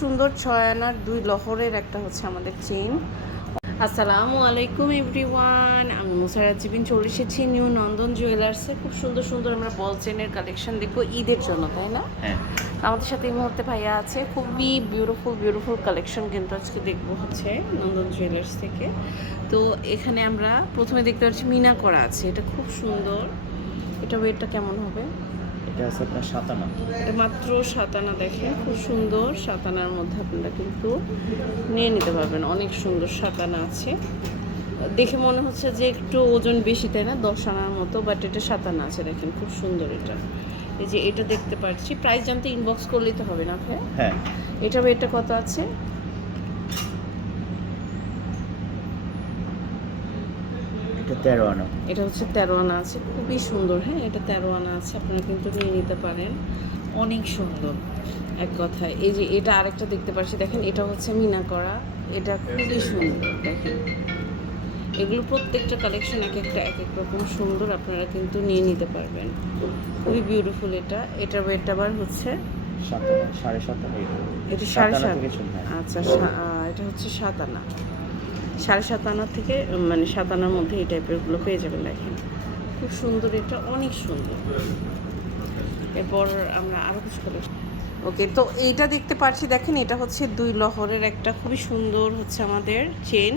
সুন্দর ছয় আনার দুই লহরের একটা হচ্ছে আমাদের চেইন আসসালামু আলাইকুম এভরিওয়ান আমি মুসারাত জিবিন চলে এসেছি নিউ নন্দন জুয়েলার্সে খুব সুন্দর সুন্দর আমরা বল চেনের কালেকশন দেখব ঈদের জন্য তাই না? হ্যাঁ। আমাদের সাথে এই মুহূর্তে ভাইয়া আছে। খুবই বিউটিফুল বিউটিফুল কালেকশন কিন্তু আজকে দেখব হচ্ছে নন্দন জুয়েলার্স থেকে। তো এখানে আমরা প্রথমে দেখতে পাচ্ছি মিনা করা আছে। এটা খুব সুন্দর। এটা ওয়েটটা কেমন হবে? এটা আছে আপনার সাতানা। এটা মাত্র সাতানা দেখেন খুব সুন্দর সাতানার মধ্যে আপনারা কিন্তু নিয়ে নিতে পারবেন অনেক সুন্দর সাতানা আছে। দেখে মনে হচ্ছে যে একটু ওজন বেশি তাই না দশ আনার মতো বাট এটা সাতানা আছে দেখেন খুব সুন্দর এটা। এই যে এটা দেখতে পাচ্ছি প্রাইস জানতে ইনবক্স করলেই তো হবে না ভাই? হ্যাঁ। এটা ওয়েটটা কত আছে? এটা তেরো আনা। এটা হচ্ছে তেরো আনা আছে। খুবই সুন্দর হ্যাঁ? এটা তেরো আনা আছে আপনারা কিন্তু নিয়ে নিতে পারেন। অনেক সুন্দর এক কথায়। এই যে এটা আরেকটা দেখতে পাচ্ছি দেখেন এটা হচ্ছে মিনা করা। এটা খুবই সুন্দর দেখেন। এগুলো প্রত্যেকটা কালেকশন এক একটা এক এক রকম সুন্দর আপনারা কিন্তু নিয়ে নিতে পারবেন। খুবই বিউটিফুল এটা। এটার ওয়েট আবার হচ্ছে? সাড়ে সাতানা এটা এটা সাড়ে সাত। আচ্ছা এটা হচ্ছে সাত আনা। সাড়ে সাত আনা থেকে মানে সাত আনার মধ্যে এই টাইপের টাইপেরগুলো পেয়ে যাবেন দেখেন। খুব সুন্দর, এটা অনেক সুন্দর। এরপর আমরা আরও কিছু কালেকশন ওকে, তো এইটা দেখতে পাচ্ছি, দেখেন এটা হচ্ছে দুই লহরের একটা খুবই সুন্দর হচ্ছে আমাদের চেন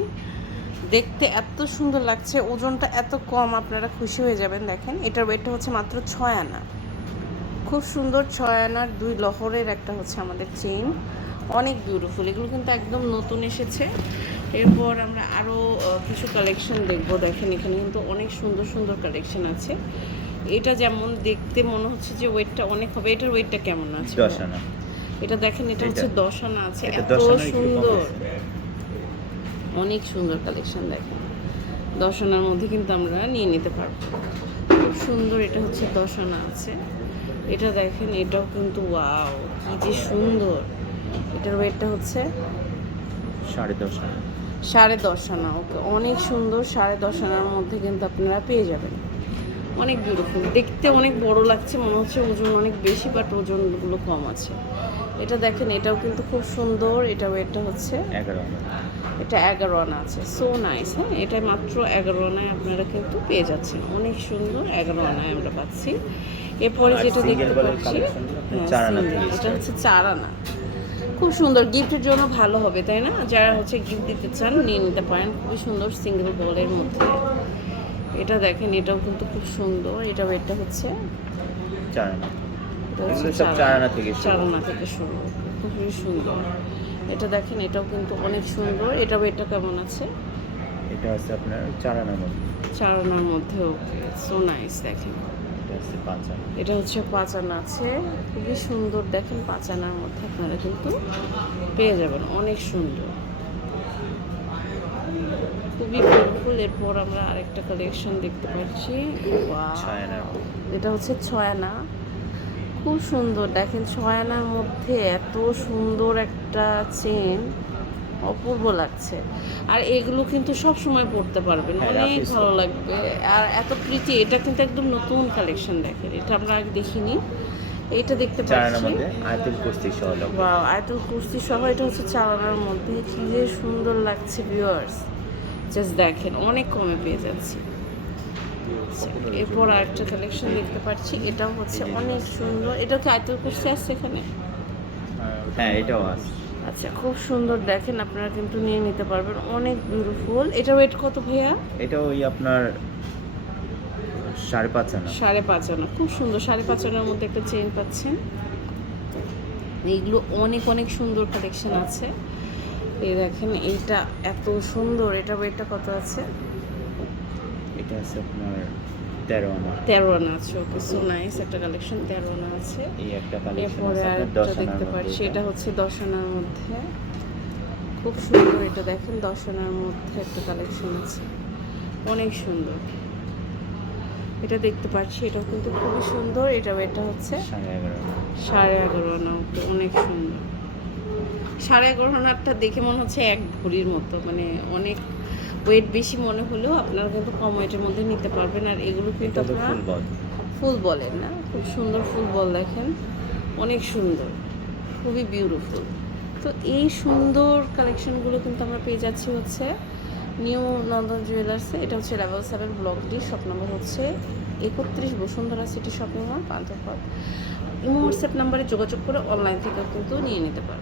দেখতে এত সুন্দর লাগছে, ওজনটা এত কম, আপনারা খুশি হয়ে যাবেন, দেখেন। এটার ওয়েটটা হচ্ছে মাত্র ছয় আনা। খুব সুন্দর ছয় আনার দুই লহরের একটা হচ্ছে আমাদের চেইন অনেক বিউটিফুল এগুলো কিন্তু একদম নতুন এসেছে। এরপর আমরা আরও কিছু কালেকশন দেখব। দেখেন এখানে কিন্তু অনেক সুন্দর সুন্দর কালেকশন আছে। এটা যেমন দেখতে মনে হচ্ছে যে ওয়েটটা অনেক হবে এটার ওয়েটটা কেমন আছে? এটা দেখেন এটা হচ্ছে দশ আনা আছে। এত সুন্দর। অনেক সুন্দর কালেকশন দেখেন। দশ আনার মধ্যে কিন্তু আমরা নিয়ে নিতে পারব। খুব সুন্দর এটা হচ্ছে দশ আনা আছে। এটা দেখেন এটাও কিন্তু ওয়াও কি যে সুন্দর। এটার ওয়েটটা হচ্ছে সাড়ে দশ আনা। সাড়ে দশ আনা ওকে। অনেক সুন্দর সাড়ে দশ আনার মধ্যে কিন্তু আপনারা পেয়ে যাবেন। অনেক বিউটিফুল দেখতে অনেক বড় লাগছে মনে হচ্ছে ওজন অনেক বেশি বাট ওজনগুলো কম আছে। এটা দেখেন এটাও কিন্তু খুব সুন্দর। এটাও এটা ওয়েটটা হচ্ছে এটা এগারো আনা আছে। সো নাইস হ্যাঁ? এটা মাত্র এগারো আনায় আপনারা কিন্তু পেয়ে যাচ্ছেন। অনেক সুন্দর এগারো আনায় আমরা পাচ্ছি। এরপরে যেটা দেখতে পাচ্ছি হ্যাঁ, এটা হচ্ছে চার আনা। খুব সুন্দর গিফটের জন্য ভালো হবে তাই না? যারা হচ্ছে গিফট দিতে চান নিয়ে নিতে পারেন। খুবই সুন্দর সিঙ্গেল বলের মধ্যে। এটা দেখেন এটাও কিন্তু খুব সুন্দর। এটা এটা হচ্ছে চার আনা এটা হচ্ছে এগুলো সব চার আনা থেকে শুরু। খুবই সুন্দর। এটা দেখেন এটাও কিন্তু অনেক সুন্দর। এটাও এটা কেমন আছে? এটা আছে আপনার চার আনার মধ্যে। চার আনার মধ্যে ওকে সো নাইস দেখেন। এটা আছে পাঁচ এটা হচ্ছে পাঁচ আনা আছে। খুবই সুন্দর দেখেন পাঁচ আনার মধ্যে আপনারা কিন্তু পেয়ে যাবেন অনেক সুন্দর। খুবই বিউটিফুল এরপর আমরা আরেকটা কালেকশন দেখতে পাচ্ছি। এটা হচ্ছে ছয় আনা খুব সুন্দর। দেখেন ছয় আনার মধ্যে এত সুন্দর একটা চেন অপূর্ব লাগছে। আর এগুলো কিন্তু সব সময় পড়তে পারবেন হ্যাঁ, অনেক ভালো লাগবে। আর এত প্রীতি এটা কিন্তু একদম নতুন কালেকশন দেখেন এটা আমরা আগে দেখিনি। এটা দেখতে পাচ্ছি। আয়তুল কুস্তি সহ বা আয়তুল কুস্তি সহ এটা হচ্ছে চার আনার মধ্যে। কি যে সুন্দর লাগছে ভিউয়ার্স জাস্ট দেখেন অনেক কমে পেয়ে যাচ্ছি। এরপর আরেকটা কালেকশন দেখতে পাচ্ছি এটাও হচ্ছে অনেক সুন্দর। এটা কি আয়তুল কুস্তি আছে এখানে? হ্যাঁ এটাও আছে। আচ্ছা খুব সুন্দর দেখেন আপনারা কিন্তু নিয়ে নিতে পারবেন। অনেক বিউটিফুল এটা ওয়েট কত ভাইয়া? এটা ওই আপনার সাড়ে পাঁচ আনা। সাড়ে পাঁচ আনা। খুব সুন্দর সাড়ে পাঁচ আনার মধ্যে একটা চেন পাচ্ছেন। এইগুলো অনেক অনেক সুন্দর কালেকশন আছে। এই দেখেন এইটা এত সুন্দর। এটা ওয়েটটা কত আছে? এটা আছে আপনার তেরো আনা। তেরো আনা আছে ওকে সো নাইস একটা কালেকশন তেরো আনা আছে। এই একটা কালেকশন এরপরে একটা দেখতে পাচ্ছি এটা। হচ্ছে দশ আনার মধ্যে। খুব সুন্দর এটা দেখেন দশ আনার মধ্যে একটা কালেকশন আছে। অনেক সুন্দর। এটা দেখতে পাচ্ছি এটাও কিন্তু খুবই সুন্দর এটা এটা হচ্ছে সাড়ে এগারো আনা ওকে অনেক সুন্দর। সাড়ে এগারো আনারটা দেখে মনে হচ্ছে এক ভরির মতো মানে অনেক ওয়েট বেশি মনে হলেও আপনারা কিন্তু কম ওয়েটের মধ্যে নিতে পারবেন। আর এগুলো কিন্তু আপনারা ফুল বলেন না খুব সুন্দর ফুল বল দেখেন। অনেক সুন্দর খুবই বিউটিফুল তো এই সুন্দর কালেকশনগুলো কিন্তু আমরা পেয়ে যাচ্ছি হচ্ছে নিউ নন্দন জুয়েলার্সে এটা হচ্ছে level seven block D shop নম্বর হচ্ছে একত্রিশ Bashundhara city shopping mall Panthapath. Imo WhatsApp নাম্বারে যোগাযোগ করে অনলাইন থেকে কিন্তু নিয়ে নিতে পারবে